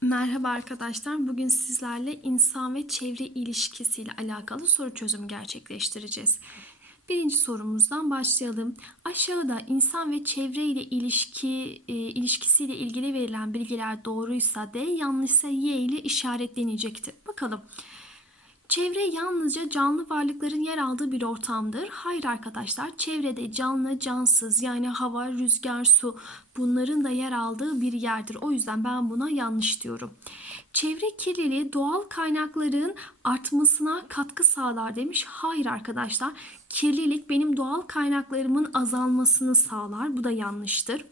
Merhaba arkadaşlar. Bugün sizlerle insan ve çevre ilişkisiyle alakalı soru çözümü gerçekleştireceğiz. Birinci sorumuzdan başlayalım. Aşağıda insan ve çevre ile ilişki e, ilişkisiyle ilgili verilen bilgiler doğruysa D, yanlışsa Y ile işaretlenecektir. Bakalım. Çevre yalnızca canlı varlıkların yer aldığı bir ortamdır. Hayır arkadaşlar, çevrede canlı, cansız yani hava, rüzgar, su bunların da yer aldığı bir yerdir. O yüzden ben buna yanlış diyorum. Çevre kirliliği doğal kaynakların artmasına katkı sağlar demiş. Hayır arkadaşlar, kirlilik benim doğal kaynaklarımın azalmasını sağlar. Bu da yanlıştır.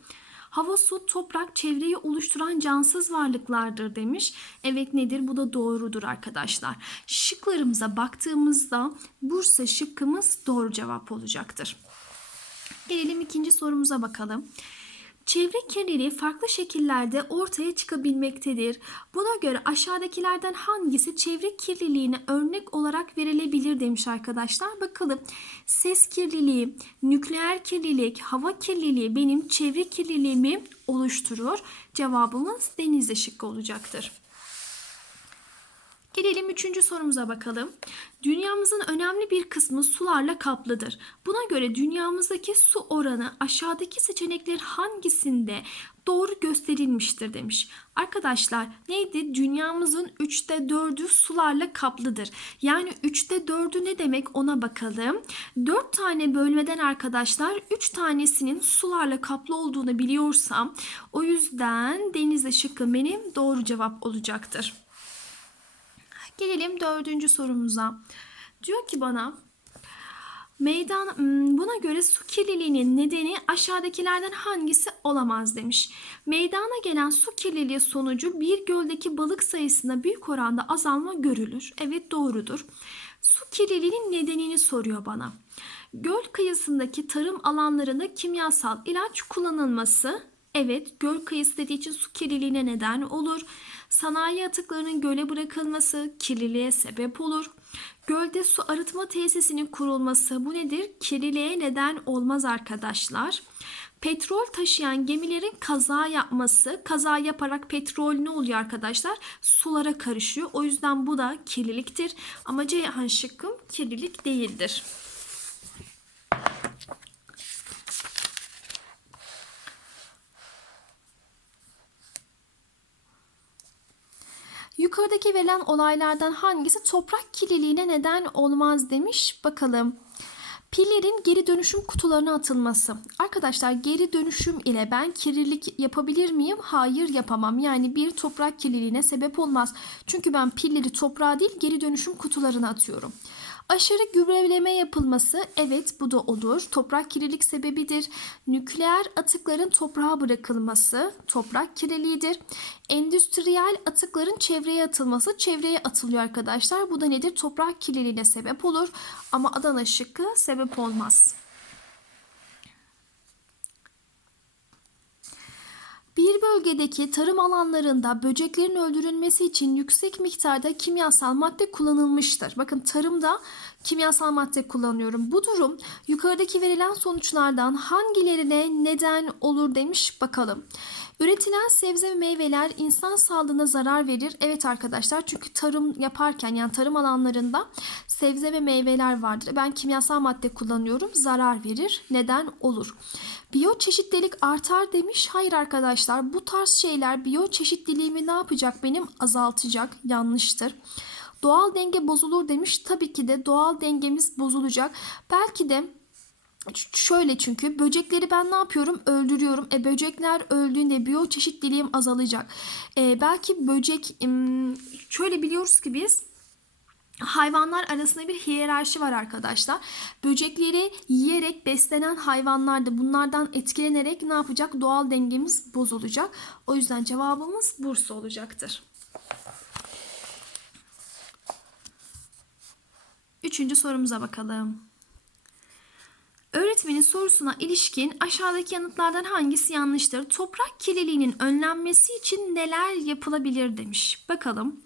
Hava, su, toprak çevreyi oluşturan cansız varlıklardır demiş. Evet nedir? Bu da doğrudur arkadaşlar. Şıklarımıza baktığımızda Bursa şıkkımız doğru cevap olacaktır. Gelelim ikinci sorumuza bakalım. Çevre kirliliği farklı şekillerde ortaya çıkabilmektedir. Buna göre aşağıdakilerden hangisi çevre kirliliğine örnek olarak verilebilir demiş arkadaşlar. Bakalım ses kirliliği, nükleer kirlilik, hava kirliliği benim çevre kirliliğimi oluşturur. Cevabımız denizli şıkkı olacaktır. Gelelim üçüncü sorumuza bakalım. Dünyamızın önemli bir kısmı sularla kaplıdır. Buna göre dünyamızdaki su oranı aşağıdaki seçenekler hangisinde doğru gösterilmiştir demiş. Arkadaşlar neydi? Dünyamızın 3'te 4'ü sularla kaplıdır. Yani 3'te 4'ü ne demek ona bakalım. 4 tane bölmeden arkadaşlar 3 tanesinin sularla kaplı olduğunu biliyorsam o yüzden denizle şıkkı benim doğru cevap olacaktır. Gelelim dördüncü sorumuza. Diyor ki bana meydan hmm, buna göre su kirliliğinin nedeni aşağıdakilerden hangisi olamaz demiş. Meydana gelen su kirliliği sonucu bir göldeki balık sayısında büyük oranda azalma görülür. Evet doğrudur. Su kirliliğinin nedenini soruyor bana. Göl kıyısındaki tarım alanlarında kimyasal ilaç kullanılması Evet, göl kıyısı dediği için su kirliliğine neden olur. Sanayi atıklarının göle bırakılması kirliliğe sebep olur. Gölde su arıtma tesisinin kurulması bu nedir? Kirliliğe neden olmaz arkadaşlar. Petrol taşıyan gemilerin kaza yapması, kaza yaparak petrol ne oluyor arkadaşlar? Sulara karışıyor. O yüzden bu da kirliliktir. Ama Ceyhan şıkkım kirlilik değildir. Yukarıdaki verilen olaylardan hangisi toprak kirliliğine neden olmaz demiş. Bakalım. Pillerin geri dönüşüm kutularına atılması. Arkadaşlar geri dönüşüm ile ben kirlilik yapabilir miyim? Hayır yapamam. Yani bir toprak kirliliğine sebep olmaz. Çünkü ben pilleri toprağa değil geri dönüşüm kutularına atıyorum. Aşırı gübreleme yapılması evet bu da olur. Toprak kirlilik sebebidir. Nükleer atıkların toprağa bırakılması toprak kirliliğidir. Endüstriyel atıkların çevreye atılması çevreye atılıyor arkadaşlar. Bu da nedir? Toprak kirliliğine sebep olur. Ama Adana şıkkı sebep olmaz. Bir bölgedeki tarım alanlarında böceklerin öldürülmesi için yüksek miktarda kimyasal madde kullanılmıştır. Bakın tarımda kimyasal madde kullanıyorum. Bu durum yukarıdaki verilen sonuçlardan hangilerine neden olur demiş bakalım. Üretilen sebze ve meyveler insan sağlığına zarar verir. Evet arkadaşlar çünkü tarım yaparken yani tarım alanlarında sebze ve meyveler vardır. Ben kimyasal madde kullanıyorum. Zarar verir. Neden olur? Biyoçeşitlilik artar demiş. Hayır arkadaşlar bu tarz şeyler biyoçeşitliliğimi ne yapacak benim? Azaltacak. Yanlıştır. Doğal denge bozulur demiş. Tabii ki de doğal dengemiz bozulacak. Belki de Şöyle çünkü böcekleri ben ne yapıyorum? Öldürüyorum. E böcekler öldüğünde biyoçeşitliliğim azalacak. E, belki böcek şöyle biliyoruz ki biz hayvanlar arasında bir hiyerarşi var arkadaşlar. Böcekleri yiyerek beslenen hayvanlar da bunlardan etkilenerek ne yapacak? Doğal dengemiz bozulacak. O yüzden cevabımız Bursa olacaktır. Üçüncü sorumuza bakalım. Öğretmenin sorusuna ilişkin aşağıdaki yanıtlardan hangisi yanlıştır? Toprak kirliliğinin önlenmesi için neler yapılabilir demiş. Bakalım.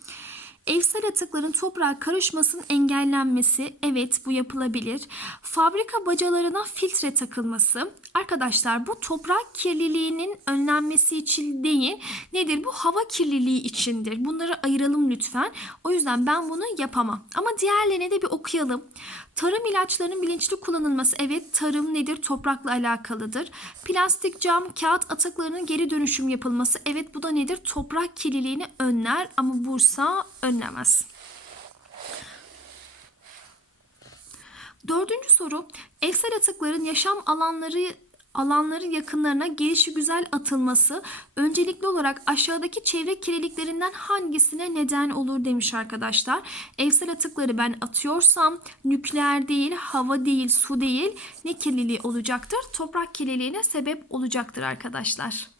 Evsel atıkların toprağa karışmasının engellenmesi. Evet bu yapılabilir. Fabrika bacalarına filtre takılması. Arkadaşlar bu toprak kirliliğinin önlenmesi için değil. Nedir bu? Hava kirliliği içindir. Bunları ayıralım lütfen. O yüzden ben bunu yapamam. Ama diğerlerine de bir okuyalım. Tarım ilaçlarının bilinçli kullanılması. Evet tarım nedir? Toprakla alakalıdır. Plastik, cam, kağıt atıklarının geri dönüşüm yapılması. Evet bu da nedir? Toprak kirliliğini önler ama Bursa önlemez. Dördüncü soru. Evsel atıkların yaşam alanları alanları yakınlarına gelişi güzel atılması öncelikli olarak aşağıdaki çevre kirliliklerinden hangisine neden olur demiş arkadaşlar. Evsel atıkları ben atıyorsam nükleer değil, hava değil, su değil ne kirliliği olacaktır? Toprak kirliliğine sebep olacaktır arkadaşlar.